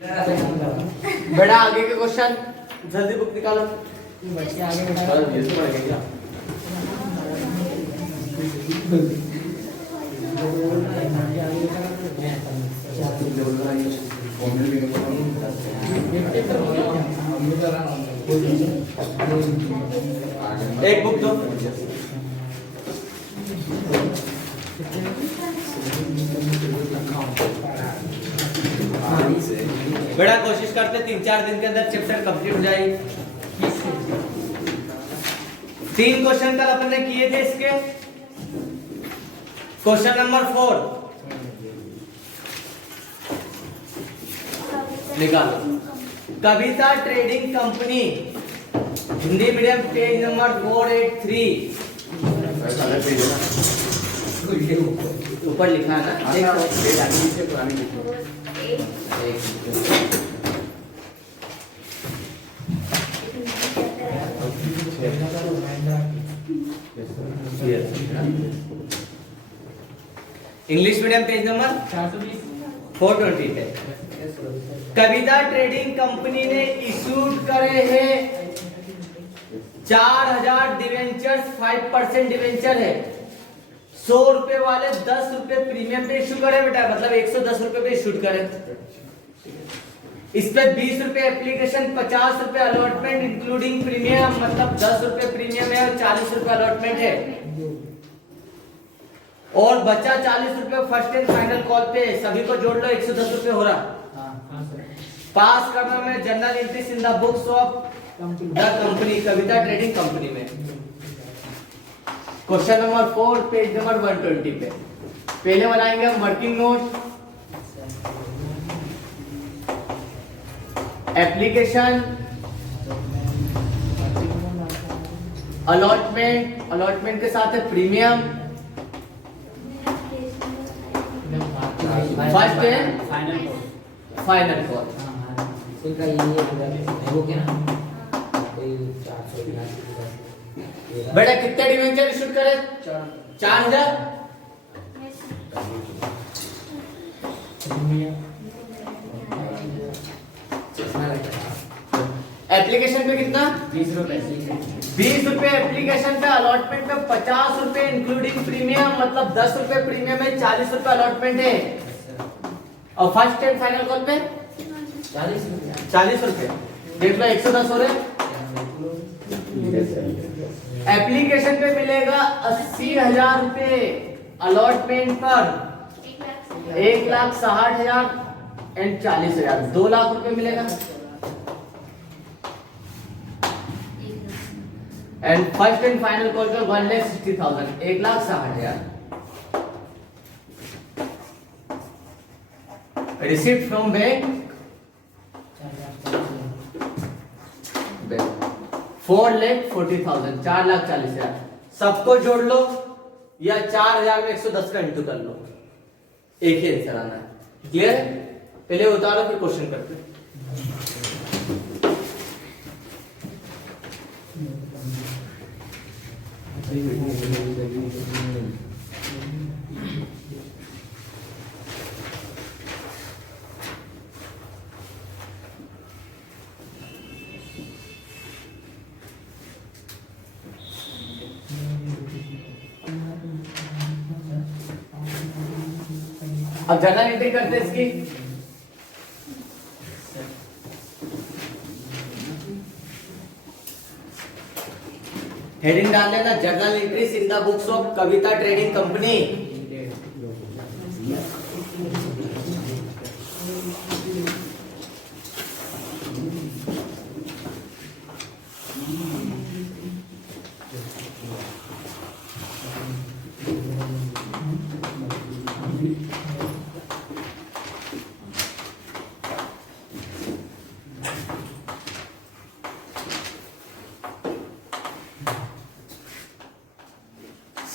बेटा आगे के क्वेश्चन जल्दी बुक निकालो। बच्चे आगे बेटा एक बुक दो। बेटा कोशिश करते 3-4 दिन के अंदर चैप्टर कंप्लीट हो जाए। 3 क्वेश्चन कल अपन ने किए थे इसके। क्वेश्चन नंबर 4 निकालो। Kavita trading company Hindi medium page number 483 ऊपर लिखा है ना। इंग्लिश मीडियम पेज नंबर 420 है। कविता ट्रेडिंग कंपनी ने इशूड करे हैं 4000 डिवेंचर्स। 5% डिवेंचर है। 100 रुपए वाले 10 रुपए प्रीमियम पे इशू करे बेटा, मतलब 110 रुपए पे इशू करे। इस पे 20 रुपए एप्लीकेशन, 50 रुपए अलॉटमेंट इंक्लूडिंग प्रीमियम, मतलब 10 रुपए प्रीमियम है और 40 रुपए अलॉटमेंट है। और बचा 40 रुपए फर्स्ट एंड फाइनल कॉल पे। सभी को जोड़ लो, 110 रुपए हो रहा। पास करना में general entries in the books of the company, Kavita trading company में। क्वेश्चन नंबर 4 पेज नंबर 120 पे पहले बनाएंगे हम वर्किंग नोट, एप्लीकेशन, अलॉटमेंट के साथ है premium, first and final call. इनका ये हो गया ना कोई 400 बेटा कितने डिवेंचर इशू करे? 4000। एप्लीकेशन पे कितना? 20 रुपए। 20 रुपए एप्लीकेशन पे, अलॉटमेंट पे 50 रुपए इंक्लूडिंग प्रीमियम, मतलब 10 रुपए प्रीमियम है, 40 रुपए अलॉटमेंट है। और फर्स्ट एंड फाइनल कॉल पे 40 रुपए। देख लो 110 हो रहे। एप्लीकेशन पे मिलेगा 80,000 रुपए, अलॉटमेंट पर 1,60,000 एंड 40,000, 2 लाख रुपए मिलेगा। And first and final call पे 1,60,000, 1,60,000। Receipt from bank 4,40,000, 4,40,000। सबको जोड़ लो या 4,000 में 110 का इंटू कर लो, एक ही आंसर आना है। क्लियर है? पहले उतारो फिर क्वेश्चन करते हैं। अब जर्नल एंट्री करते हैं इसकी। हेडिंग डाल लेना, journal entries in the books of Kavita trading company.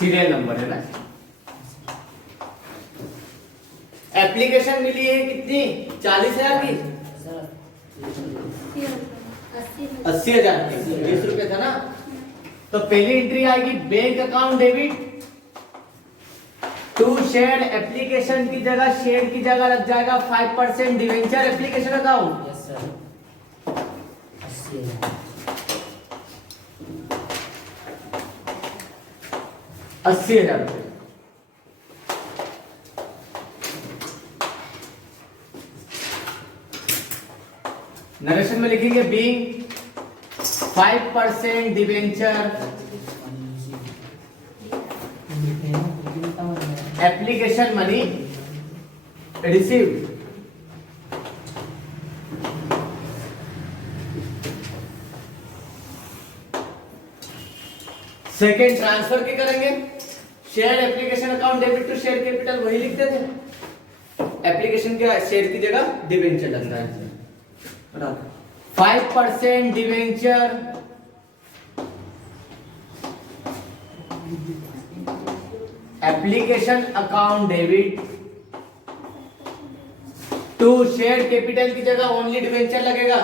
Serial number है ना। एप्लीकेशन मिली है कितनी? 40,000 की, 80,000 की। 20 रुपए था ना। तो पहली एंट्री आएगी bank account debit to share application की जगह शेयर की जगह लग जाएगा 5% debenture application account. Yes sir 80,000 80,000 narration में लिखेंगे being 5% debenture application money received second transfer की करेंगे share application account debit to share capital वही लिखते थे, एप्लीकेशन के शेयर की जगह डिवेंचर लगना है। 5% debenture application account debit to share capital की जगह ओनली डिवेंचर लगेगा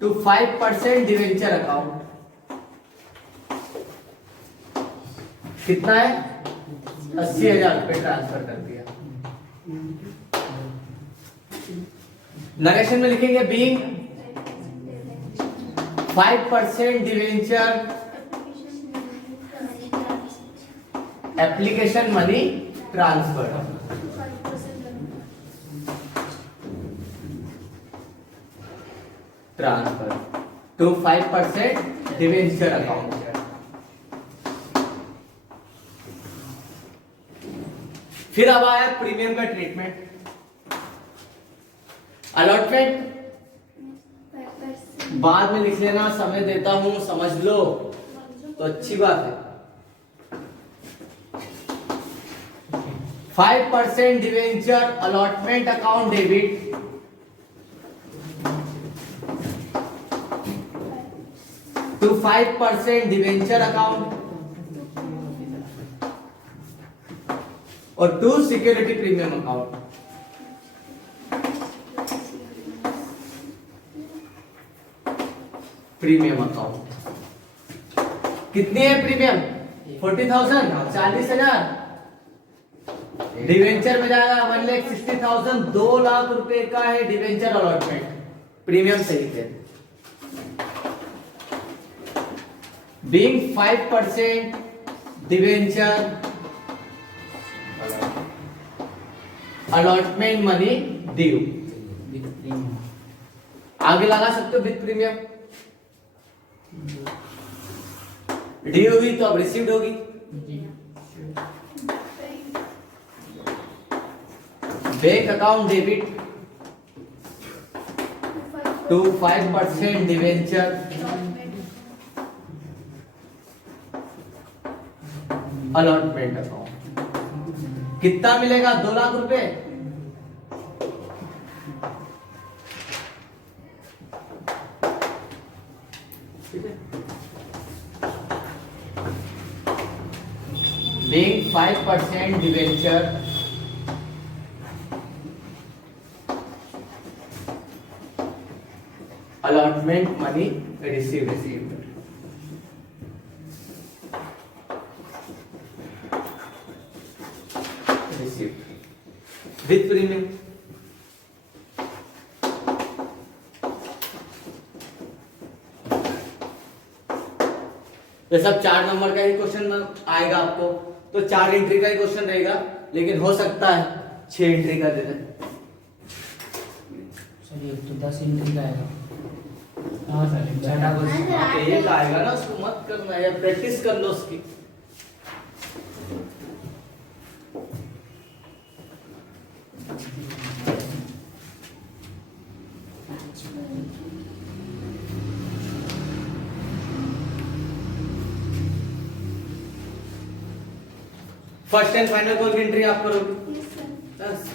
टू 5% डिवेंचर अकाउंट। कितना है 80,000 रुपए ट्रांसफर कर दिया। नरेशन में लिखेंगे being 5% debenture application money transfer to 5% debenture account. फिर अब आया प्रीमियम का ट्रीटमेंट। अलॉटमेंट बाद में लिख लेना, समय देता हूं समझ लो तो अच्छी बात है। 5% debenture allotment account debit to 5% debenture account और to security premium account. Premium account कितनी है प्रीमियम 40,000 40,000 डिवेंचर में जाएगा 1,60,000 2 लाख रुपए का है डिवेंचर अलॉटमेंट। प्रीमियम सही है being 5% debenture allotment money due. आगे लगा सकते हो विद प्रीमियम। ड्यू हुई तो अब रिसीव्ड होगी। Bank account debit to 5% debenture allotment account. कितना मिलेगा 2 लाख रुपए। being 5% debenture allotment money received with premium. ये सब 4 नंबर का ही क्वेश्चन आएगा आपको, तो 4 एंट्री का ही क्वेश्चन रहेगा, लेकिन हो सकता है 6 एंट्री का दे दे। चलिए तो 10 एंट्री का आएगा। हाँ सर छठा क्वेश्चन एक आएगा ना, उसको मत करना या प्रैक्टिस कर लो उसकी। फर्स्ट एंड फाइनल कॉल की एंट्री आप करोगे,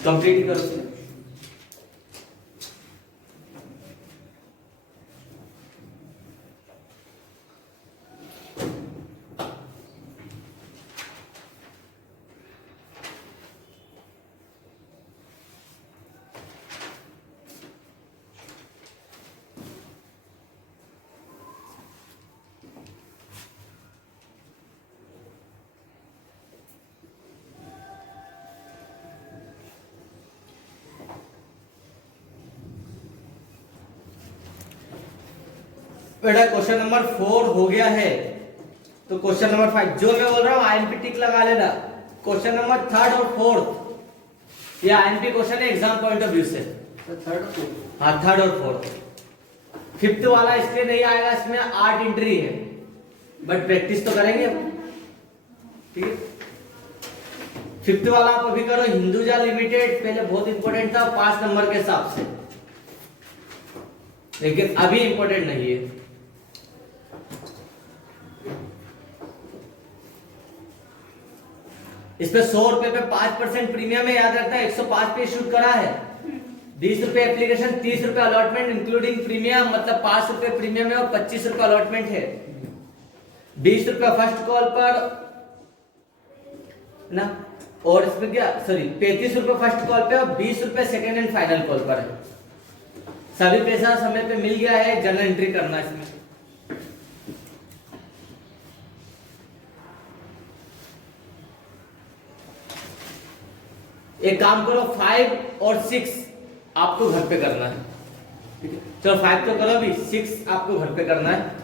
कंप्लीट ही करोगे। बेटा क्वेश्चन नंबर 4 हो गया है, तो क्वेश्चन नंबर 5 जो मैं बोल रहा हूँ आईएमपी टिक लगा लेना। क्वेश्चन नंबर 3rd और 4th ये आईएमपी क्वेश्चन है एग्जाम पॉइंट ऑफ व्यू से। तो थर्ड हाँ 3rd और 4th। 5th वाला इसलिए नहीं आएगा, इसमें 8 एंट्री है, बट प्रैक्टिस तो करेंगे हम, ठीक है। 5th वाला आप अभी करो, हिंदुजा लिमिटेड पहले बहुत इंपॉर्टेंट था 5 नंबर के हिसाब से, लेकिन अभी इंपॉर्टेंट नहीं है। इस पे 100 रुपए पे 5% प्रीमियम है, याद रखना है। 105 पे शूट करा है, 20 रुपए एप्लीकेशन, 30 रुपए अलॉटमेंट इंक्लूडिंग प्रीमियम, मतलब 5 रुपए प्रीमियम है और 25 रुपए अलॉटमेंट है। 20 रुपए फर्स्ट कॉल पर ना, और इसमें क्या, सॉरी 35 रुपए फर्स्ट कॉल पे और 20 रुपए सेकेंड एंड फाइनल कॉल पर है। सभी पैसा समय पे मिल गया है, जर्नल एंट्री करना है इसमें। एक काम करो, 5 और 6 आपको घर पे करना है, ठीक है। चलो 5 तो करो, अभी 6 आपको घर पे करना है।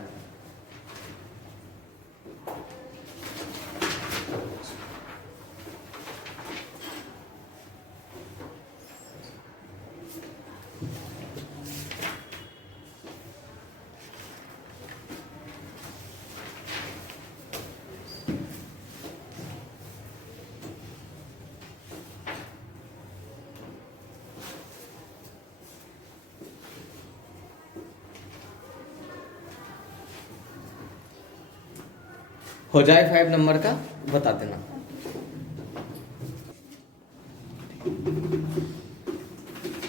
हो जाए 5 नंबर का, बता देना।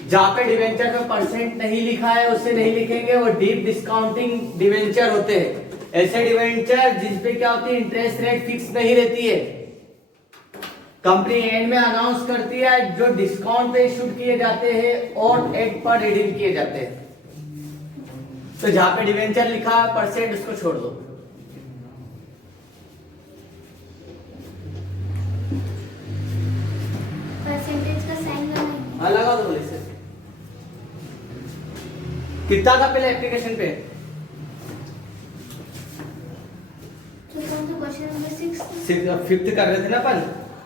जहां पे डिवेंचर में परसेंट नहीं लिखा है उसे नहीं लिखेंगे, वो डीप डिस्काउंटिंग डिवेंचर होते हैं। ऐसे डिवेंचर जिसपे क्या होती है, इंटरेस्ट रेट फिक्स नहीं रहती है, कंपनी एंड में अनाउंस करती है, जो डिस्काउंट पे इशू किए जाते हैं और एड पर रिडीम किए जाते हैं। तो जहां पे डिवेंचर लिखा है परसेंट, उसको छोड़ दो। परसेंटेज का साइन लगाएंगे। हाँ लगा दो इसे। कितना था पहले एप्लीकेशन पे? तो कौन सा क्वेश्चन नंबर 6? 5th कर रहे थे ना अपन,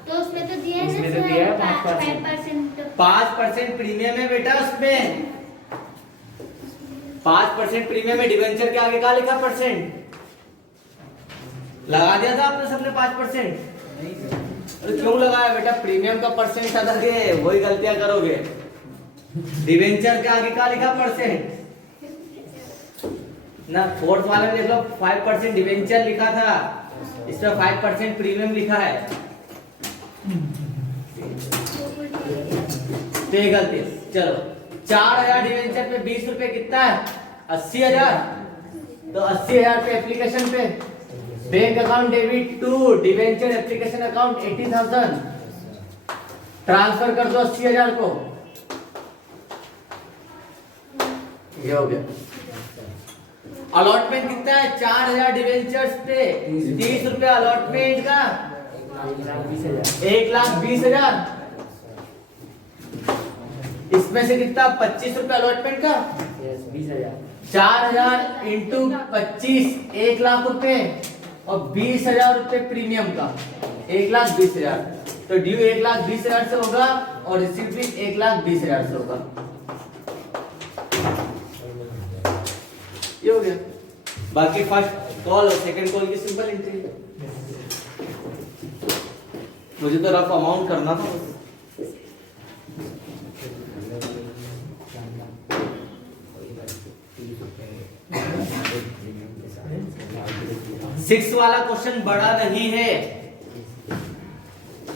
तो उसमें तो दिया है इसमें ना तो दिया है 5%। 5% प्रीमियम है बेटा उसमें। 5% प्रीमियम है, डिवेंचर के आगे क्या लिखा परसेंट? लगा दिया था आपने सबने 5%। अरे क्यों लगाया बेटा, प्रीमियम का परसेंट अलग है, वही गलतियां करोगे। डिवेंचर के आगे क्या लिखा परसेंट ना, 4th वाले में देख लो 5% डिवेंचर लिखा था, इसमें 5% प्रीमियम लिखा है, तो ये गलती। चलो 4000 डिवेंचर पे 20 रुपए कितना है, 80,000। तो 80,000 पे एप्लीकेशन पे bank account debit to debenture application account 80,000 transfer कर दो 80,000 को, ये हो गया। अलॉटमेंट कितना है, 4000 डिवेंचर्स पे 30 रुपए अलॉटमेंट का, 1,20,000। इसमें से कितना, 25 रुपए अलॉटमेंट का, 20,000। 4000 इंटू 25 1,00,000 रुपए और 20,000 रुपए प्रीमियम का, 1,20,000। तो ड्यू 1,20,000 से होगा और रिसीव भी 1,20,000 से होगा। ये हो गया। बाकी फर्स्ट कॉल और सेकंड कॉल की सिंपल एंट्री। मुझे तो रफ अमाउंट करना था। 6 वाला क्वेश्चन बड़ा नहीं है।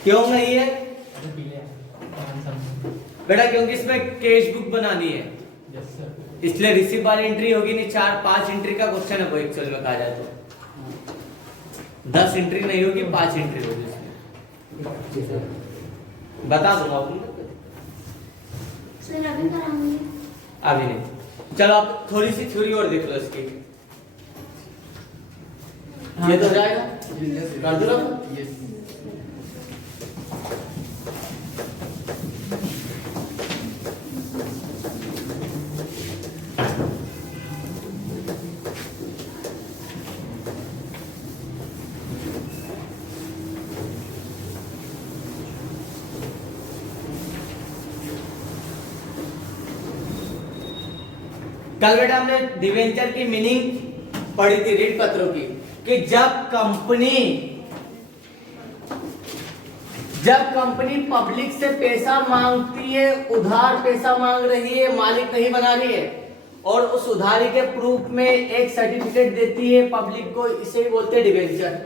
क्यों नहीं है बेटा? क्योंकि इसमें कैश बुक बनानी है, इसलिए रिसीव वाली एंट्री होगी नहीं। 4-5 एंट्री का क्वेश्चन है वो, एक्चुअल में कहा जाए तो 10 एंट्री नहीं होगी, 5 एंट्री होगी इसमें। बता दूंगा सर अभी कराऊंगी। अभी नहीं। चलो आप थोड़ी सी थ्योरी और देख लो इसकी। ये तो जाएगा, कर दो ना। कल बेटा हमने डिवेंचर की मीनिंग पढ़ी थी ऋण पत्रों की, कि जब कंपनी पब्लिक से पैसा मांगती है, उधार पैसा मांग रही है, मालिक नहीं बना रही है, और उस उधारी के प्रूफ में एक सर्टिफिकेट देती है पब्लिक को, इसे ही बोलते हैं डिवेंचर।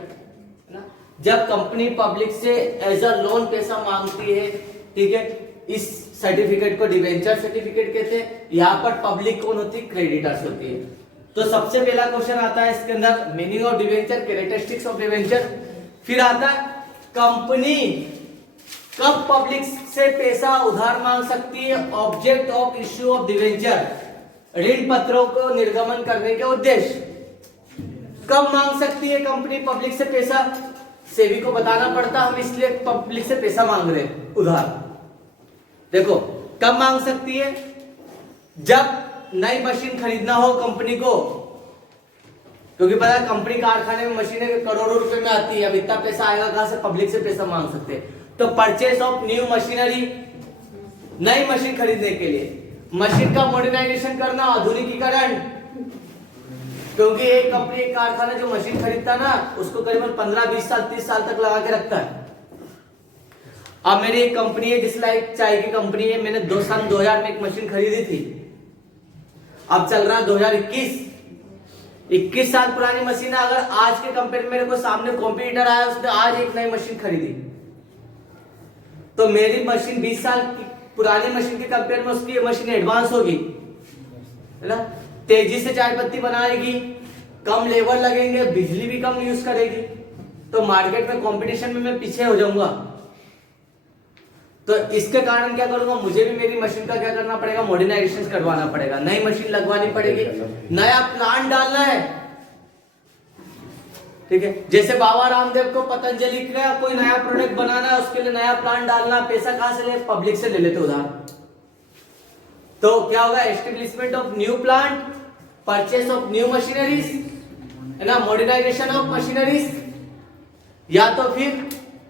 जब कंपनी पब्लिक से एज अ लोन पैसा मांगती है, ठीक है, इस सर्टिफिकेट को डिवेंचर सर्टिफिकेट कहते हैं। यहाँ पर पब्लिक कौन होती है? क्रेडिटर्स होती है। तो सबसे पहला क्वेश्चन आता है इसके अंदर meaning of debenture, characteristics of debenture. फिर आता है कंपनी कब पब्लिक से पैसा उधार मांग सकती है, object of issue of debenture, ऋण पत्रों को निर्गमन करने के उद्देश्य। कब मांग सकती है कंपनी पब्लिक से पैसा? सेबी को बताना पड़ता हम इसलिए पब्लिक से पैसा मांग रहे हैं उधार। देखो कब मांग सकती है? जब नई मशीन खरीदना हो कंपनी को, क्योंकि पता है कंपनी कारखाने में मशीनें करोड़ों रुपए में आती है, अब इतना पैसा आएगा कहां से? पब्लिक से पैसा मांग सकते हैं। तो परचेस ऑफ न्यू मशीनरी, नई मशीन खरीदने के लिए, मशीन का मॉडर्नाइजेशन करना, आधुनिकीकरण, क्योंकि एक कंपनी एक कारखाना जो मशीन खरीदता है ना, उसको करीबन 15, 20 साल 30 साल तक लगा के रखता है। अब मेरी एक कंपनी है जिस लाइक चाय की कंपनी है, मैंने 2000 में एक मशीन खरीदी थी, अब चल रहा है 2021, 21 साल पुरानी मशीन है। अगर आज के कंपेयर में मेरे को सामने कॉम्पिटिटर आया, उसने आज एक नई मशीन खरीदी, तो मेरी मशीन 20 साल की पुरानी मशीन के कंपेयर में उसकी मशीन एडवांस होगी, है ना? तेजी से चाय पत्ती बनाएगी, कम लेबर लगेंगे, बिजली भी कम यूज करेगी, तो मार्केट में कंपटीशन में मैं पीछे हो जाऊंगा। तो इसके कारण क्या करूंगा, मुझे भी मेरी मशीन का क्या करना पड़ेगा? मॉडर्नाइजेशन करवाना पड़ेगा, नई मशीन लगवानी पड़ेगी, नया प्लांट डालना है, ठीक है। जैसे बाबा रामदेव को पतंजलि का कोई नया प्रोडक्ट बनाना है, उसके लिए नया प्लांट डालना, पैसा कहां से ले? पब्लिक से ले लेते उधार। तो क्या होगा? Establishment of new plant, purchase of new machineries, है ना, मॉडर्नाइजेशन ऑफ मशीनरीज, या तो फिर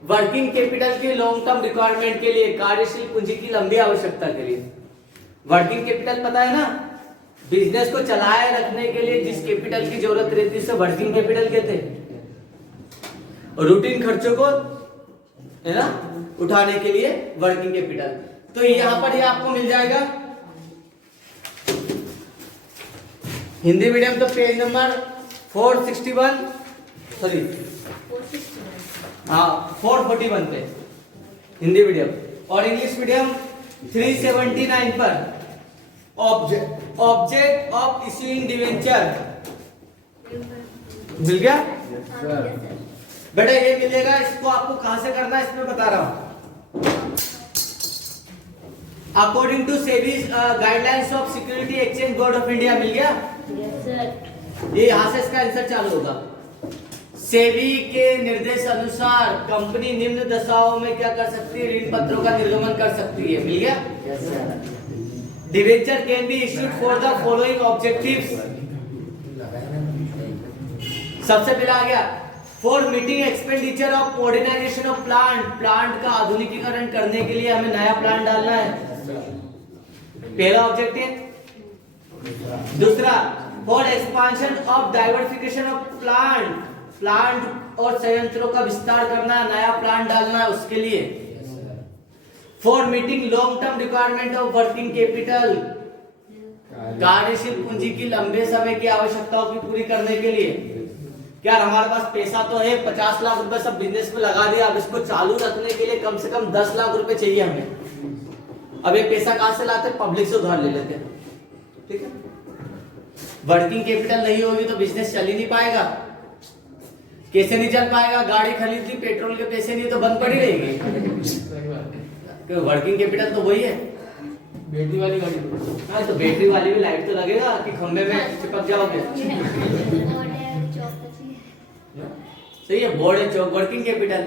वर्किंग कैपिटल की लॉन्ग टर्म रिक्वायरमेंट के लिए, कार्यशील पूंजी की लंबी आवश्यकता के लिए। वर्किंग कैपिटल पता है ना, बिजनेस को चलाए रखने के लिए जिस कैपिटल की जरूरत रहती है उसे वर्किंग कैपिटल कहते हैं। रूटीन खर्चों को, है ना, उठाने के लिए वर्किंग कैपिटल। तो यहां पर ये आपको मिल जाएगा हिंदी मीडियम तो पेज नंबर 461, सॉरी 441 पे हिंदी मीडियम, और इंग्लिश मीडियम 379 पर ऑब्जेक्ट ऑफ इश्यूइंग डिवेंचर मिल गया बेटा? ये मिलेगा, इसको आपको कहां से करना है इसमें बता रहा हूं। According to SEBI's guidelines of Security Exchange Board of India, मिल गया? ये यहां से इसका आंसर चालू होगा। सेबी के निर्देश अनुसार कंपनी निम्न दशाओं में क्या कर सकती है? ऋण पत्रों का निर्गमन कर सकती है। मिल गया? Debenture can be issued for the following objectives. सबसे पहला आ गया for meeting expenditure of modernisation of plant, plant का आधुनिकीकरण करने के लिए हमें नया प्लांट डालना है, पहला ऑब्जेक्टिव। दूसरा for expansion of diversification of plant, plant और संयंत्रों का विस्तार करना, नया प्लांट डालना है उसके लिए। For meeting long term requirement of working capital, कार्यशील पूंजी की लंबे समय की आवश्यकताओं की पूरी करने के लिए। क्या हमारे पास पैसा तो है, 50 लाख रुपए सब बिजनेस में लगा दिया, अब इसको चालू रखने के लिए कम से कम 10 लाख रुपए चाहिए हमें। अब ये पैसा कहां से लाते? पब्लिक से उधार ले लेते हैं, ठीक है। वर्किंग कैपिटल नहीं होगी तो बिजनेस चल ही नहीं पाएगा। कैसे नहीं चल पाएगा? गाड़ी खरीद ली, पेट्रोल के पैसे नहीं तो बंद पड़ी रहेगी। वर्किंग कैपिटल तो वही है, बैटरी वाली गाड़ी। हाँ, तो बैटरी वाली भी लाइट तो लगेगा कि खंबे में चिपक जाओगे। सही है, बोर्ड है, चौक, वर्किंग कैपिटल।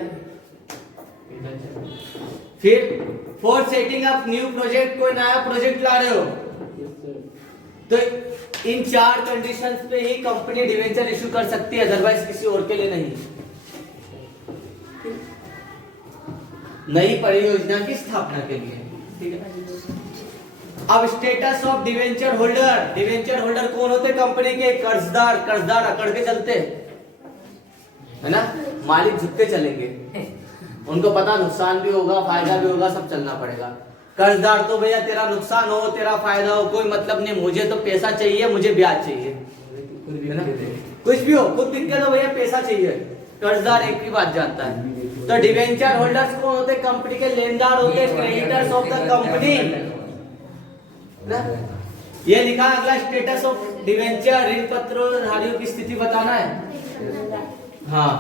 फिर for setting up new project, कोई नया प्रोजेक्ट ला रहे हो तो इन 4 कंडीशंस पे ही कंपनी डिवेंचर इशू कर सकती है, अदरवाइज किसी और के लिए नहीं। नई परियोजना की स्थापना के लिए, ठीक है। अब status of debenture holder, debenture holder कौन होते कंपनी के? कर्जदार, कर्जदार अकड़ के चलते है ना, मालिक झुक के चलेंगे, उनको पता नुकसान भी होगा फायदा भी होगा, सब चलना पड़ेगा। कर्जदार तो भैया तेरा नुकसान हो तेरा फायदा हो कोई मतलब नहीं, मुझे तो पैसा चाहिए, मुझे ब्याज चाहिए, है ना, कुछ भी हो खुद दिक्कत हो भैया पैसा चाहिए। कर्जदार एक ही बात जानता है। तो डिवेंचर होल्डर्स कौन होते? कंपनी के लेनदार होते, क्रेडिटर्स ऑफ द कंपनी। ये लिखा अगला स्टेटस ऑफ डिवेंचर, ऋण पत्रोधारियों की स्थिति बताना है। हाँ,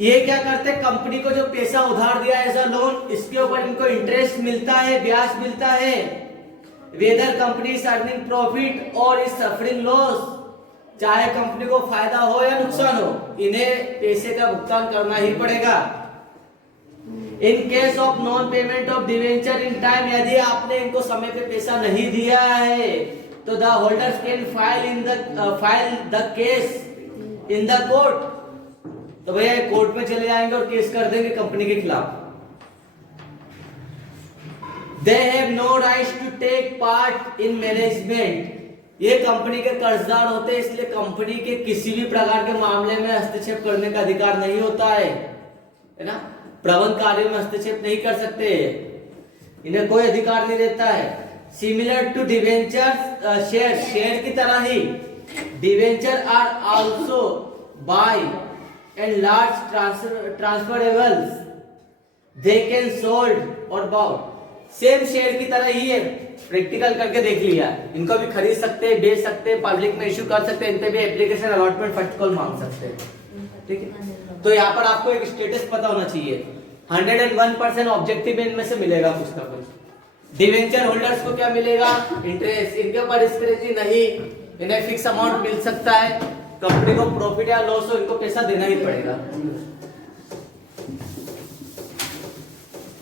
ये क्या करते? कंपनी को जो पैसा उधार दिया एज अ लोन, इसके ऊपर इनको इंटरेस्ट मिलता है, ब्याज मिलता है। Weather company is earning profit और इज सफरिंग लॉस, चाहे कंपनी को फायदा हो या नुकसान हो, इन्हें पैसे का भुगतान करना ही पड़ेगा। In case of non payment of debenture in time, यदि आपने इनको समय पे पैसा नहीं दिया है तो the holders can file the case in the court, तो भैया कोर्ट में चले जाएंगे और केस कर देंगे कंपनी के खिलाफ। They have no right to take part in management, ये कंपनी के कर्जदार होते हैं, इसलिए कंपनी के किसी भी प्रकार के मामले में हस्तक्षेप करने का अधिकार नहीं होता है ना, प्रबंध कार्यों में हस्तक्षेप नहीं कर सकते, इन्हें कोई अधिकार नहीं देता है। Similar to debenture share, share की तरह ही debenture are also by and large transferables, they can sold और बाउट, सेम शेयर की तरह ही है, प्रैक्टिकल करके देख लिया, इनको भी खरीद सकते हैं, बेच सकते हैं, पब्लिक में इश्यू कर सकते हैं, इन पे भी एप्लीकेशन अलॉटमेंट फर्स्ट कॉल मांग सकते हैं। ठीक है, तो यहाँ पर आपको एक स्टेटस पता होना चाहिए। 101% ऑब्जेक्टिव इनमें से मिलेगा कुछ ना कुछ। डिवेंचर होल्डर्स को क्या मिलेगा? इंटरेस्ट, इनके ऊपर रिस्क रहती नहीं, इन्हें फिक्स अमाउंट मिल सकता है, कंपनी को प्रॉफिट या लॉस हो इनको पैसा देना ही पड़ेगा।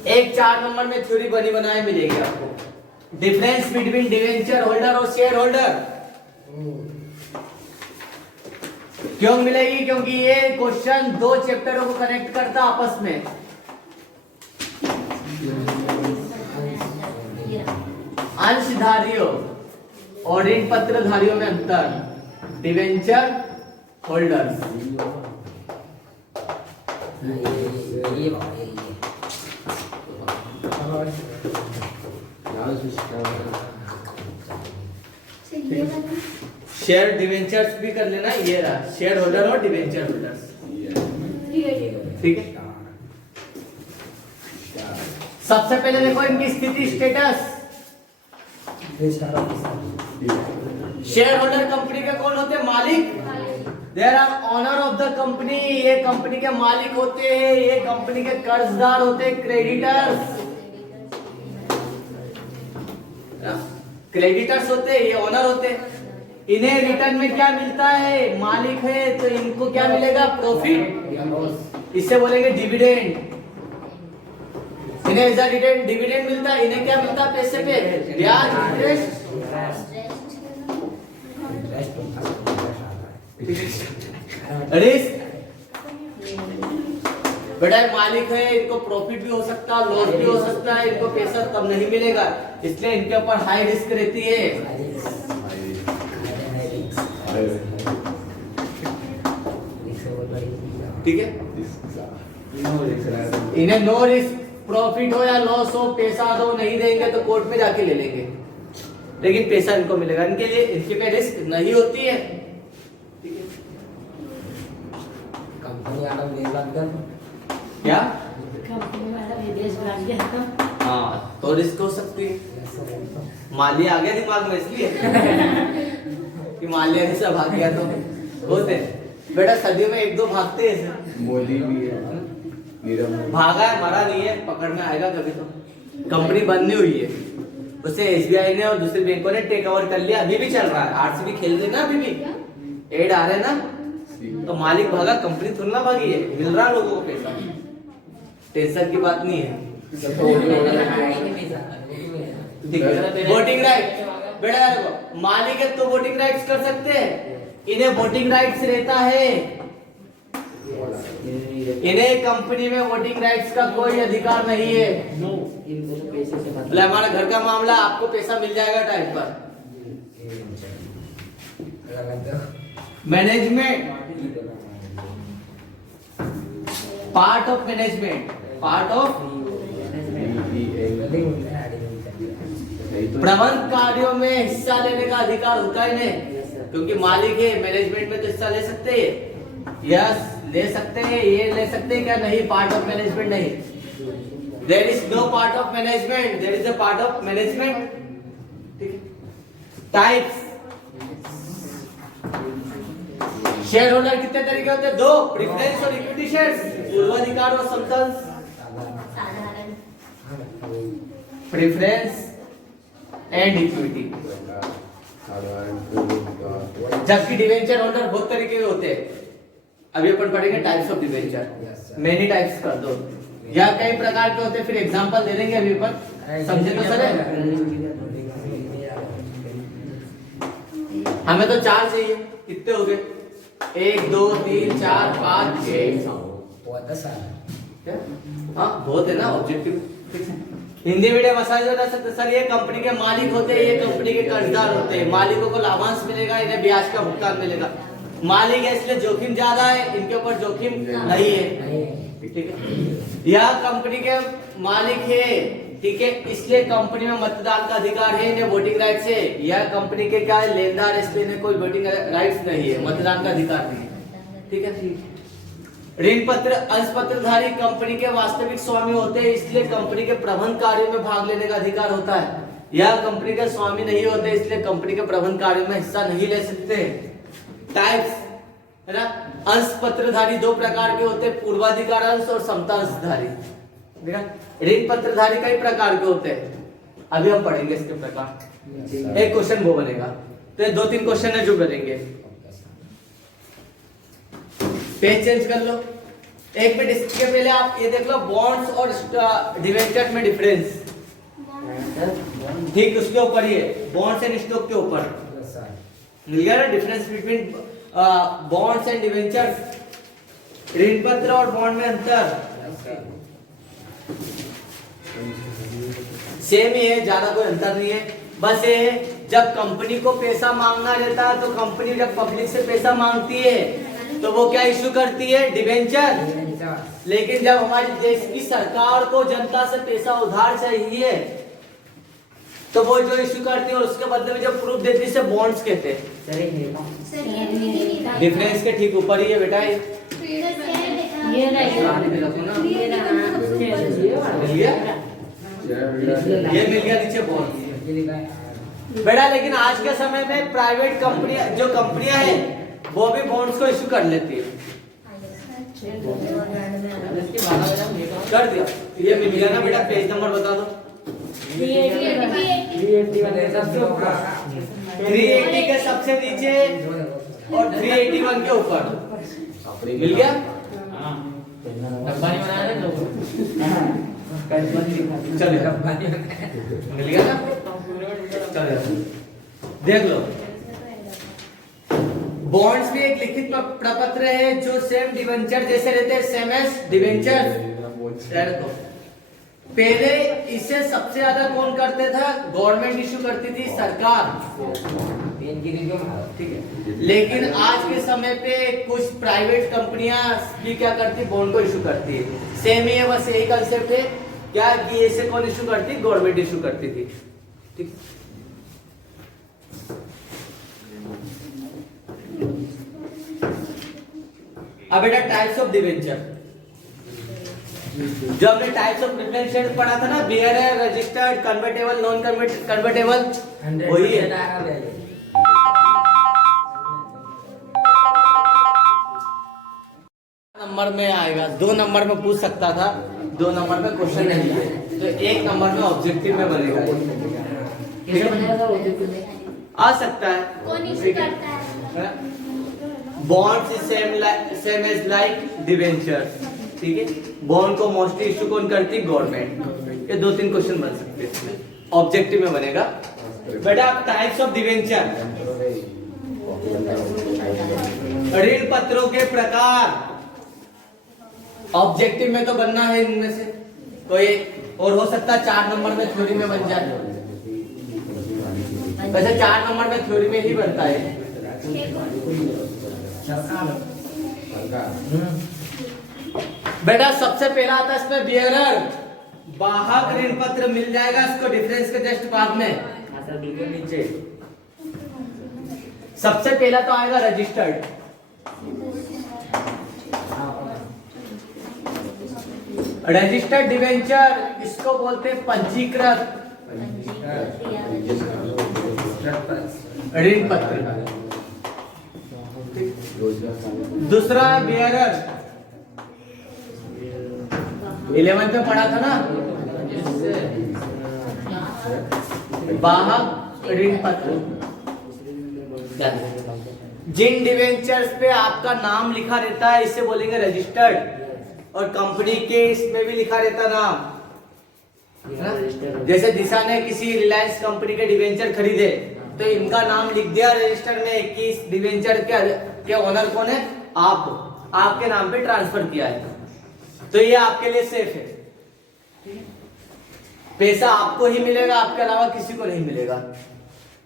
एक 4 नंबर में थ्योरी बनी बनाए मिलेगी आपको, डिफरेंस बिटवीन डिवेंचर होल्डर और शेयर होल्डर। क्यों मिलेगी? क्योंकि ये क्वेश्चन 2 चैप्टरों को कनेक्ट करता आपस में। अंशधारियों और ऋण पत्रधारियों में अंतर, डिवेंचर होल्डर्स। शेयर डिवेंचर्स भी कर लेना, ये रहा शेयर होल्डर और डिवेंचर होल्डर्स। ठीक है, सबसे पहले देखो इनकी स्थिति, स्टेटस। शेयर होल्डर कंपनी के कौन होते हैं? मालिक। There are owner of the company, ये कंपनी के मालिक होते हैं, ये कंपनी के कर्जदार होते हैं, क्रेडिटर्स। क्रेडिटर्स होते हैं, ये ऑनर होते हैं। इन्हें रिटर्न में क्या मिलता है? मालिक है तो इनको क्या मिलेगा? प्रॉफिट, इसे बोलेंगे डिविडेंड। इन्हें डिविडेंड मिलता है, इन्हें क्या मिलता है? पैसे पे ब्याज, इंटरेस्ट। रिस्क, बेटा मालिक है, इनको प्रॉफिट भी हो सकता है, लॉस भी हो सकता है, इनको पैसा तब नहीं मिलेगा, इसलिए इनके ऊपर हाई रिस्क रहती है। ठीक है, इन्हें नो रिस्क, प्रॉफिट हो या लॉस हो, पैसा दो नहीं देंगे तो कोर्ट में जाके ले लेंगे, लेकिन पैसा इनको मिलेगा। इनके लिए इनके पे रिस्क नहीं होती है। ठीक है, कंपनी वाला विदेश भाग क्या? कंपनी वाला विदेश भाग गया। हाँ, तो रिस्क हो सकती है। मालिया आ गया दिमाग में इसलिए कि मालिया ने सब भाग गया, तो होते बेटा सदियों में 1-2 भागते हैं। मोदी भी है, भागा है, मरा नहीं है, पकड़ में आएगा कभी तो। कंपनी बंद नहीं हुई है, उसे एसबीआई ने और दूसरे बैंकों ने टेक ओवर कर लिया, अभी भी चल रहा है, आरसीबी खेल रही ना, अभी भी एड आ रहे ना, तो मालिक भागा, कंपनी थोड़ी ना भागी है, मिल रहा लोगों को पैसा, टेंशन की बात नहीं है। ठीक है, वोटिंग राइट, बेटा देखो मालिक है तो वोटिंग राइट्स कर सकते हैं, इन्हें वोटिंग राइट्स रहता है। इन्हें कंपनी में वोटिंग राइट्स का कोई अधिकार नहीं है। नो, इनको तो पैसे से मतलब बोले हमारा घर का मामला, आपको पैसा मिल जाएगा टाइम पर। Management, part of management, part of प्रबंध कार्यों में हिस्सा लेने का अधिकार होता है इन्हें, क्योंकि मालिक है। मैनेजमेंट में तो हिस्सा ले सकते हैं, यस ले सकते हैं, ये ले सकते हैं क्या? नहीं, पार्ट ऑफ मैनेजमेंट नहीं। There is no part of management, there is a part of management. Types, share holder कितने तरीके होते हैं? दो, प्रेफरेंस और इक्विटी शेयर्स, पूर्वाधिकार और समतंत्र। Preference and equity. जबकि डिवेंचर होल्डर बहुत तरीके के होते हैं। अभी अपन पढ़ेंगे types of debenture, many types कर दो या कई प्रकार के होते हैं, फिर एग्जांपल दे देंगे अभी अपन, समझे तो सर? हमें तो 4 चाहिए, कितने हो गए? 1 2 3 4 5 6। हाँ बहुत है ना ऑब्जेक्टिव। हिंदी मीडियम मसाज बता सकते सर, ये कंपनी के मालिक होते हैं, ये कंपनी के कर्जदार होते हैं। मालिकों को लाभांश मिलेगा, इन्हें ब्याज का भुगतान मिलेगा। मालिक है इसलिए जोखिम ज्यादा है, इनके ऊपर जोखिम नहीं है, ठीक है। यह कंपनी के मालिक है, ठीक है, इसलिए कंपनी में मतदान का अधिकार है, इन्हें वोटिंग राइट्स है। यह कंपनी के क्या है? लेनदार, इसलिए इन्हें कोई वोटिंग राइट्स नहीं है, मतदान का अधिकार नहीं है, ठीक है। ऋण पत्र अंश पत्रधारी कंपनी के वास्तविक स्वामी होते हैं, इसलिए कंपनी के प्रबंध कार्यों में भाग लेने का अधिकार होता है। यह कंपनी के स्वामी नहीं होते, इसलिए कंपनी के प्रबंध कार्यों में हिस्सा नहीं ले सकते। टाइप्स है ना, अंश पत्रधारी 2 प्रकार के होते हैं, पूर्वाधिकार अंश और समता अंशधारी। ऋण पत्रधारी कई प्रकार के होते हैं, अभी हम पढ़ेंगे इसके प्रकार। एक क्वेश्चन वो बनेगा, तो 2-3 क्वेश्चन है जो बनेंगे। पेज चेंज कर लो। एक मिनट, इसके पहले आप ये देख लो बॉन्ड्स और डिवेंचर में डिफरेंस, ठीक उसके ऊपर ही है, बॉन्ड्स एंड स्टॉक के ऊपर मिल गया ना difference between bonds and debentures. ऋण पत्र और बॉन्ड में अंतर सेम ही है, ज्यादा कोई अंतर नहीं है। बस ये जब कंपनी को पैसा मांगना रहता है, तो कंपनी जब पब्लिक से पैसा मांगती है तो वो क्या इशू करती है? डिवेंचर। लेकिन जब हमारे देश की सरकार को जनता से पैसा उधार चाहिए तो वो जो इशू करती है और उसके बदले में जब प्रूफ देती है बॉन्ड्स कहते हैं। डिफरेंस के ठीक ऊपर ही है बेटा, ये मिल गया नीचे बॉन्ड बेटा। लेकिन आज के समय में प्राइवेट कंपनियां, जो कंपनियां हैं वो भी बॉन्ड्स को इशू कर लेती है। कर दिया, ये मिल गया ना बेटा। पेज नंबर बता दो। 380 के सबसे नीचे और 381 के ऊपर मिल गया। चलो मिल गया ना, चलो देख लो। बॉन्ड्स भी एक लिखित प्रपत्र है जो सेम डिवेंचर जैसे रहते हैं, सेम एज डिवेंचर। पहले इसे सबसे ज्यादा कौन करते था? गवर्नमेंट इशू करती थी, सरकार, ठीक है। लेकिन आज के समय पे कुछ प्राइवेट कंपनियां भी क्या करती? बॉन्ड को इशू करती है। सेम ही है, बस यही कंसेप्ट है क्या कि इसे कौन इशू करती? गवर्नमेंट इशू करती थी, ठीक। अब बेटा टाइप्स ऑफ डिवेंचर, जो हमने टाइप्स ऑफ डिवेंचर पढ़ा था ना, bearer, registered, convertible, non convertible, वही है। नंबर में आएगा, 2 नंबर में पूछ सकता था, 2 नंबर में क्वेश्चन नहीं है, तो 1 नंबर में ऑब्जेक्टिव में बनेगा। आ सकता है, कौन इशू करता है? Bonds same as like debentures, ठीक है। बॉन्ड को मोस्टली इशू कौन करती? गवर्नमेंट। ये 2-3 क्वेश्चन बन सकते हैं इसमें, ऑब्जेक्टिव में बनेगा बेटा। टाइप्स ऑफ डिवेंचर, ऋण पत्रों के प्रकार, ऑब्जेक्टिव में तो बनना है इनमें से कोई, और हो सकता है 4 नंबर में थ्योरी में बन जाए। वैसे 4 नंबर में थ्योरी में ही बनता है। बेटा सबसे पहला आता है इसमें बियरर, वाहक ऋण पत्र मिल जाएगा इसको डिफरेंस के जस्ट बाद में। हाँ सर, बिल्कुल नीचे। सबसे पहला तो आएगा रजिस्टर्ड, रजिस्टर्ड डिवेंचर, इसको बोलते हैं पंजीकृत ऋण पत्र। दूसरा बियरर, 11th में पढ़ा था ना, वाहक ऋण पत्र। जिन डिवेंचर्स पे आपका नाम लिखा रहता है इसे बोलेंगे रजिस्टर्ड, और कंपनी के इसमें भी लिखा रहता नाम। जैसे दिशा ने किसी रिलायंस कंपनी के डिवेंचर खरीदे तो इनका नाम लिख दिया रजिस्टर में कि इस डिवेंचर के ओनर कौन है, आप, आपके नाम पे ट्रांसफर किया है, तो ये आपके लिए सेफ है। पैसा आपको ही मिलेगा, आपके अलावा किसी को नहीं मिलेगा।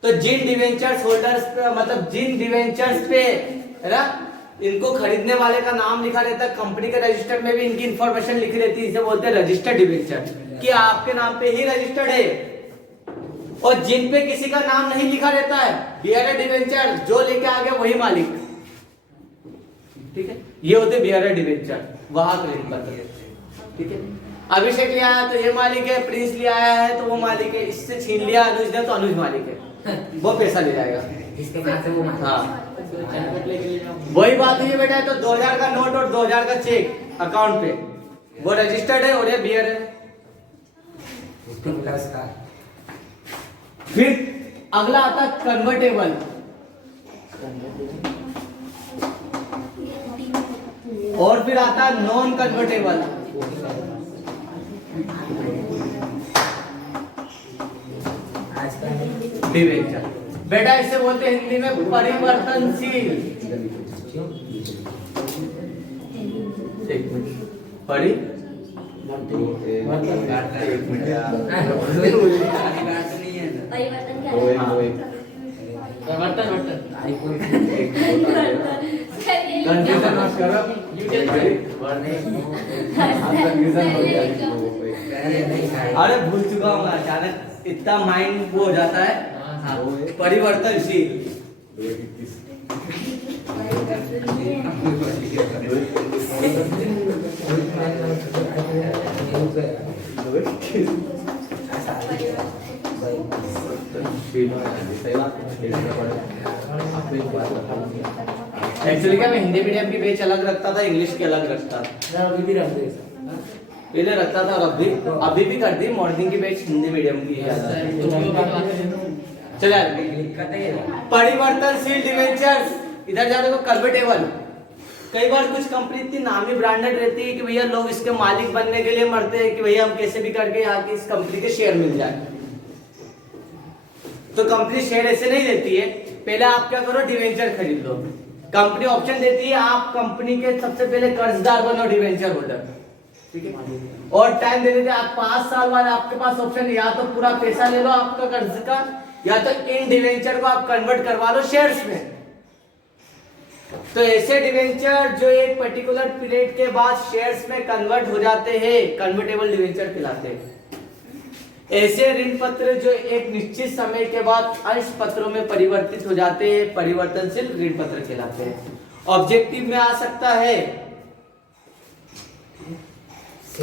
तो जिन डिवेंचर्स होल्डर्स पे, मतलब जिन डिवेंचर्स पे है ना, इनको खरीदने वाले का नाम लिखा रहता है, कंपनी के रजिस्टर में भी इनकी इंफॉर्मेशन लिखी रहती है, इसे बोलते हैं रजिस्टर्ड डिवेंचर, कि आपके नाम पे ही रजिस्टर्ड है। और जिन पे किसी का नाम नहीं लिखा रहता है, बियरर डिवेंचर, जो लेके आ गया वही मालिक, ठीक है, ये होते बियरर डिवेंचर, वाहक ऋण पत्र, ठीक है। अभिषेक ले आया तो ये मालिक है, प्रिंस ले आया है तो वो मालिक है, इससे छीन लिया अनुज ने तो अनुज मालिक है, वो पैसा ले जाएगा। इसके बाद से वो हाँ वही बात है बेटा, तो 2000 का नोट और 2000 का चेक अकाउंट पे, वो रजिस्टर्ड है और ये बियर है। फिर अगला आता है कन्वर्टेबल, और फिर आता है नॉन कन्वर्टेबल। डिवेंचर बेटा इसे बोलते हैं हिंदी में परिवर्तनशील। एक मिनट, अरे भूल चुका हूँ अचानक, इतना माइंड वो हो जाता है। हाँ, परिवर्तनशील। एक्चुअली क्या मैं हिंदी मीडियम की बैच अलग रखता था, इंग्लिश की अलग रखता था। अभी भी रखते हैं पहले रखता था और अभी भी कर दी, मॉर्निंग की बैच हिंदी मीडियम की है। चलिए परिवर्तनशील डिवेंचर्स, इधर जा रहे हो कन्वर्टेबल। कई बार कुछ कंपनी इतनी नामी ब्रांडेड रहती है कि भैया लोग इसके मालिक बनने के लिए मरते हैं कि भैया हम कैसे भी करके यहाँ की इस कंपनी के शेयर मिल जाए। तो कंपनी शेयर ऐसे नहीं देती है, पहले आप क्या करो डिवेंचर खरीद लो। कंपनी ऑप्शन देती है आप कंपनी के सबसे पहले कर्जदार बनो, डिवेंचर होल्डर, ठीक है। और टाइम दे देते आप 5 साल बाद, आपके पास ऑप्शन या तो पूरा पैसा ले लो आपका कर्ज का, या तो इन डिवेंचर को आप कन्वर्ट करवा लो शेयर्स में। तो ऐसे डिवेंचर जो एक पर्टिकुलर पीरियड के बाद शेयर्स में कन्वर्ट हो जाते हैं, कन्वर्टेबल डिवेंचर कहलाते हैं। ऐसे ऋण पत्र जो एक निश्चित समय के बाद अंश पत्रों में परिवर्तित हो जाते हैं, परिवर्तनशील ऋण पत्र कहलाते हैं। ऑब्जेक्टिव में आ सकता है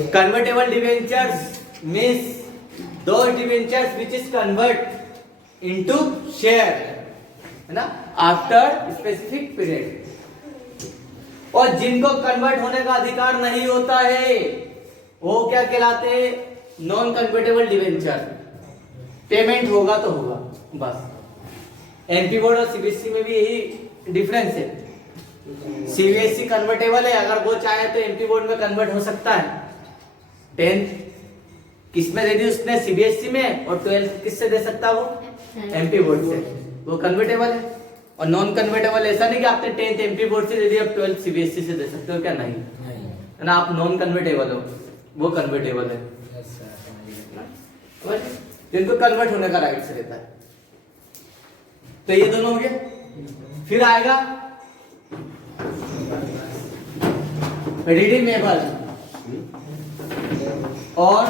convertible debentures means those debentures which is convert into share, है ना, आफ्टर स्पेसिफिक पीरियड। और जिनको कन्वर्ट होने का अधिकार नहीं होता है वो क्या कहलाते हैं, नॉन कन्वर्टेबल डिवेंचर। पेमेंट होगा तो होगा बस। एमपी बोर्ड और सीबीएसई में भी यही डिफरेंस है। सीबीएसई कन्वर्टेबल है, अगर वो चाहे तो एमपी बोर्ड में कन्वर्ट हो सकता है। 10th किसमें दे दी उसने, सीबीएसई में, और 12th किससे दे सकता है वो, एमपी बोर्ड से, वो कन्वर्टेबल है। और नॉन कन्वर्टेबल ऐसा नहीं कि आपने 10th एमपी बोर्ड से दे दी, अब 12th सीबीएसई से दे सकते हो क्या, नहीं, है ना, आप नॉन कन्वर्टेबल हो, वो कन्वर्टेबल है, यस सर, समझ? जिनको कन्वर्ट होने का राइट रहता है। तो ये दोनों हो गए। फिर आएगा रिडीमेबल और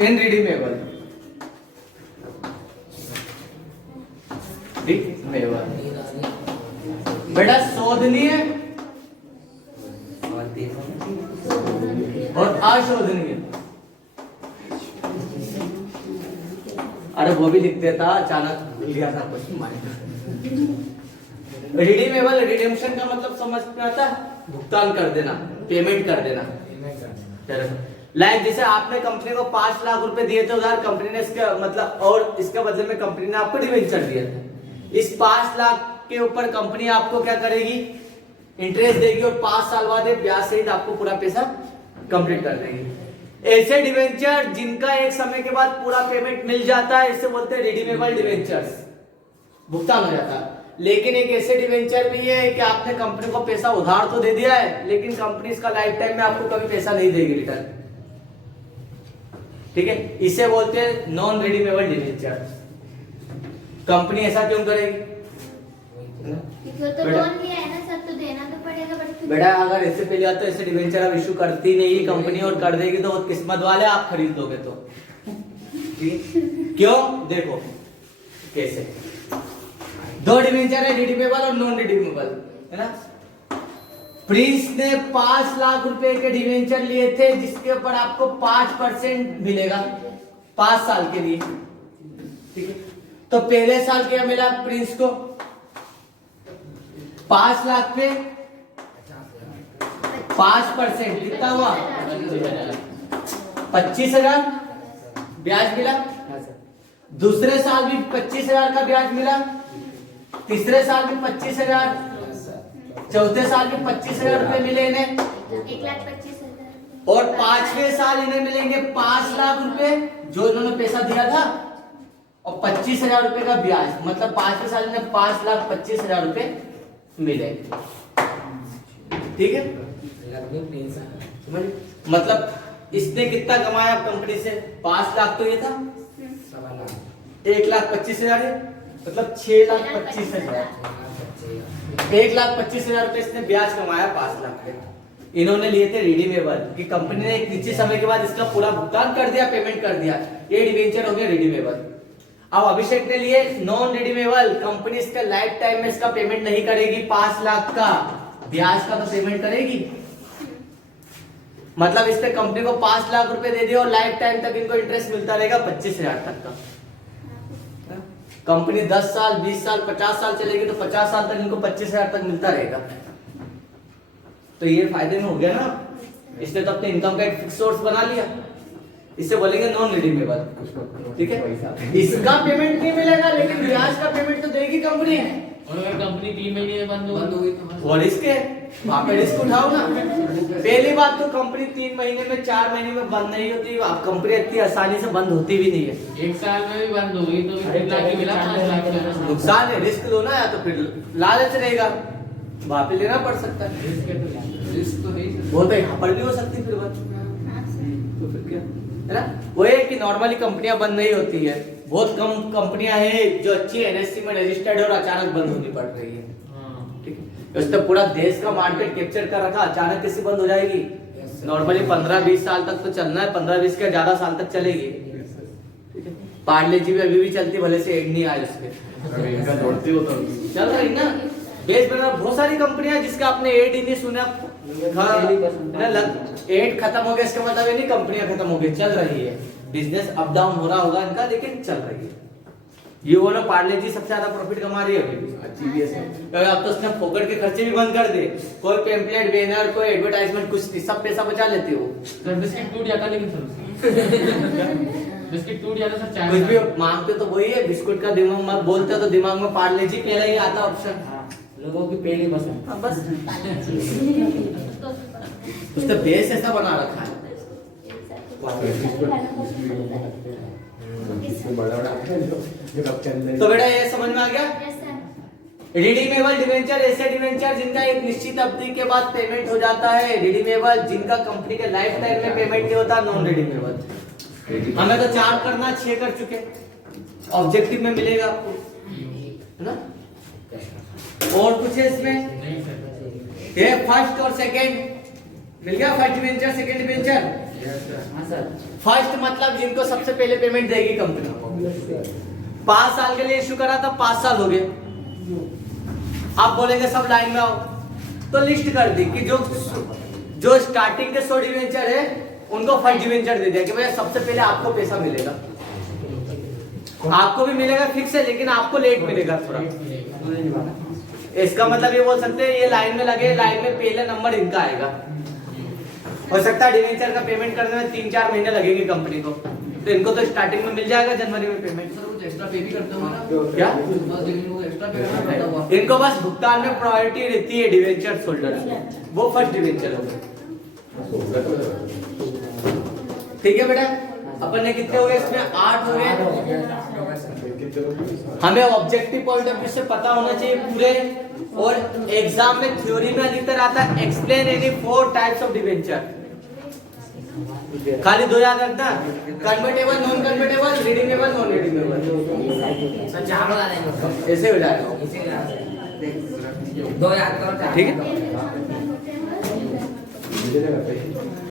इनरिडीमेबल। रिडीमेबल बेटा शोधनीय और अशोधनीय। अरे वो भी लिख देता, अचानक लिया था कुछ माइंड। रिडीमेबल रिडेम्पशन का मतलब समझ में आता है, भुगतान कर देना, पेमेंट कर देना। लाइक जैसे आपने कंपनी को 5 लाख रुपए दिए थे उधार, कंपनी ने इसका मतलब और इसके बदले में कंपनी ने आपको डिवेंचर दिया था। इस 5 लाख के ऊपर कंपनी आपको क्या करेगी, इंटरेस्ट देगी और 5 साल बाद ब्याज सहित आपको पूरा पैसा कंप्लीट कर देगी। ऐसे डिवेंचर जिनका एक समय के बाद पूरा पेमेंट मिल जाता है, इसे बोलते हैं रिडीमेबल डिवेंचर्स, भुगतान हो जाता है। लेकिन एक ऐसे डिवेंचर भी है कि आपने कंपनी को पैसा उधार तो दे दिया है, लेकिन कंपनी इसका लाइफ टाइम में आपको कभी पैसा नहीं देगी रिटर्न, ठीक है। इसे बोलते हैं नॉन रिडीमेबल डिवेंचर। कंपनी ऐसा क्यों करेगी? तो लोन लिया है ना सर, तो देना तो पड़ेगा। बेटा अगर ऐसे पहले आता तो ऐसे डिवेंचर अब इशू करती नहीं कंपनी, और कर देगी तो बहुत किस्मत वाले आप खरीद दोगे तो। क्यों? देखो कैसे दो डिवेंचर है, रिडीमेबल और नॉन रिडीमेबल, है ना। प्रिंस ने 5 लाख रुपए के डिवेंचर लिए थे जिसके ऊपर आपको 5% मिलेगा 5 साल के लिए, ठीक है। तो पहले साल क्या मिला प्रिंस को? 5 लाख पे 5% कितना हुआ? 25,000 ब्याज मिला। दूसरे साल भी 25,000 का ब्याज मिला, तीसरे साल भी 25,000, चौथे साल भी 25,000 रुपए मिले इन्हें, 1,25,000 और 5वें साल इन्हें मिलेंगे 5 लाख रुपए जो इन्होंने पैसा दिया था, और 25,000 रुपए का ब्याज, मतलब 5वें साल इन्हें 5,25,000 रुपए मिले, ठीक है। मतलब इसने कितना कमाया कंपनी से? 5 लाख तो ये था, 1,25,000 है, मतलब 6,25,000, 1,25,000 रुपए इसने ब्याज कमाया 5 लाख पे। इन्होंने लिए थे रिडीमेबल, कि कंपनी ने एक निश्चित समय के बाद इसका पूरा भुगतान कर दिया, पेमेंट कर दिया, ये डिवेंचर हो गया रिडीमेबल। अब अभिषेक ने लिए नॉन रिडीमेबल, कंपनी इसका लाइफ टाइम में इसका पेमेंट नहीं करेगी, 5 लाख का ब्याज का तो पेमेंट करेगी। मतलब इस पे कंपनी को 5 लाख रुपए दे दिया और लाइफ टाइम तक इनको इंटरेस्ट मिलता रहेगा 25,000 तक का। कंपनी 10 साल 20 साल 50 साल चलेगी तो 50 साल तक इनको 25,000 तक मिलता रहेगा। तो ये फायदे में हो गया ना, इसने तो अपने इनकम का एक फिक्स सोर्स बना लिया। इसे बोलेंगे नॉन रिडीमेबल, ठीक है। इसका पेमेंट नहीं मिलेगा लेकिन ब्याज का पेमेंट तो देगी कंपनी। और अगर कंपनी 3 महीने में बंद हो गई तो और इसके वहां पे रिस्क उठाओ ना। पहली बात तो कंपनी 3 महीने में 4 महीने में बंद नहीं होती, कंपनी इतनी आसानी से बंद होती भी नहीं है। 1 साल में भी बंद हो गई तो 3 लाख की मिला, 5 लाख का नुकसान है, रिस्क लो ना, या तो फिर लालच रहेगा, वहां पे लेना पड़ सकता है। रिस्क तो नहीं, वो तो यहाँ पर भी हो सकती फिर बात, तो फिर क्या है ना। वो है कि नॉर्मली कंपनियां बंद नहीं होती है, बहुत कम कंपनियां हैं जो अच्छी एनएससी में रजिस्टर्ड और अचानक बंद होनी पड़ रही है, ठीक है। उसने पूरा देश का मार्केट कैप्चर कर रखा, अचानक कैसे बंद हो जाएगी? नॉर्मली 15-20 साल तक तो चलना है, 15-20 के ज्यादा साल तक चलेगी, ठीक है। पार्ले जी भी अभी भी चलती, भले से एड नहीं आए उसके, चल रही ना। बेस बना बहुत सारी कंपनियां जिसका आपने एड ही नहीं सुना, एड खत्म हो गया इसका मतलब ये नहीं कंपनियां खत्म हो गई, चल रही है, बिजनेस अप डाउन हो रहा होगा इनका लेकिन चल रही है। ये वो ना पार्ले जी सबसे ज्यादा प्रॉफिट कमा रही है अभी भी, अच्छी भी है। अब तो उसने फोकट के खर्चे भी बंद कर दे, कोई पेम्पलेट बैनर कोई एडवर्टाइजमेंट कुछ नहीं, सब पैसा बचा लेते हो। सर बिस्किट टूट जाता लेकिन सर बिस्किट टूट जाता सर, चाय कुछ भी मांगते तो वही है, बिस्कुट का दिमाग मत बोलते तो दिमाग में पार्ले जी पहले ही आता ऑप्शन, लोगों की पहली पसंद। बस उसने बेस ऐसा बना रखा है। तो बेटा ये समझ में आ गया? रिडीमेबल डिवेंचर ऐसे डिवेंचर जिनका एक निश्चित अवधि के बाद पेमेंट हो जाता है, रिडीमेबल जिनका कंपनी के लाइफ टाइम में पेमेंट नहीं होता, नॉन रिडीमेबल। हमें तो 4 करना 6 कर चुके, ऑब्जेक्टिव में मिलेगा आपको, है ना? और कुछ है इसमें? ये फर्स्ट और सेकंड मिल गया, फर्स्ट डिवेंचर सेकंड डिवेंचर। हाँ सर। फर्स्ट मतलब जिनको सबसे पहले पेमेंट देगी कंपनी, 5 साल के लिए इशू करा था, 5 साल हो गए। आप बोलेंगे सब लाइन में आओ, तो लिस्ट कर दी कि जो स्टार्टिंग के 100 डिवेंचर है उनको फर्स्ट डिवेंचर दे दिया कि भैया सबसे पहले आपको पैसा मिलेगा, आपको भी मिलेगा फिक्स है, लेकिन आपको लेट मिलेगा थोड़ा। इसका मतलब ये बोल सकते हैं ये लाइन में लगे, लाइन में पहले नंबर इनका आएगा। हो सकता है डिवेंचर का पेमेंट करने में 3-4 महीने लगेंगे कंपनी को, तो इनको तो स्टार्टिंग में मिल जाएगा जनवरी में पेमेंट। सर कुछ एक्स्ट्रा पे भी करते हो ना? क्या? बस इनको एक्स्ट्रा पे करना पड़ता होगा। इनको बस भुगतान में प्रायोरिटी रहती है डिवेंचर होल्डर, वो फर्स्ट डिवेंचर होगा। ठीक है बेटा, अपन ने कितने हो गए इसमें? 8 हो गए। हमें ऑब्जेक्टिव पॉइंट ऑफ व्यू से पता होना चाहिए पूरे, और एग्जाम में थ्योरी में अधिकतर आता है explain any 4 types of debenture. खाली 2 याद रखना, convertible, non convertible, redeemable, non redeemable. Sir 4 बता देंगे। ऐसे हो जाएगा, दो याद करो। ठीक है।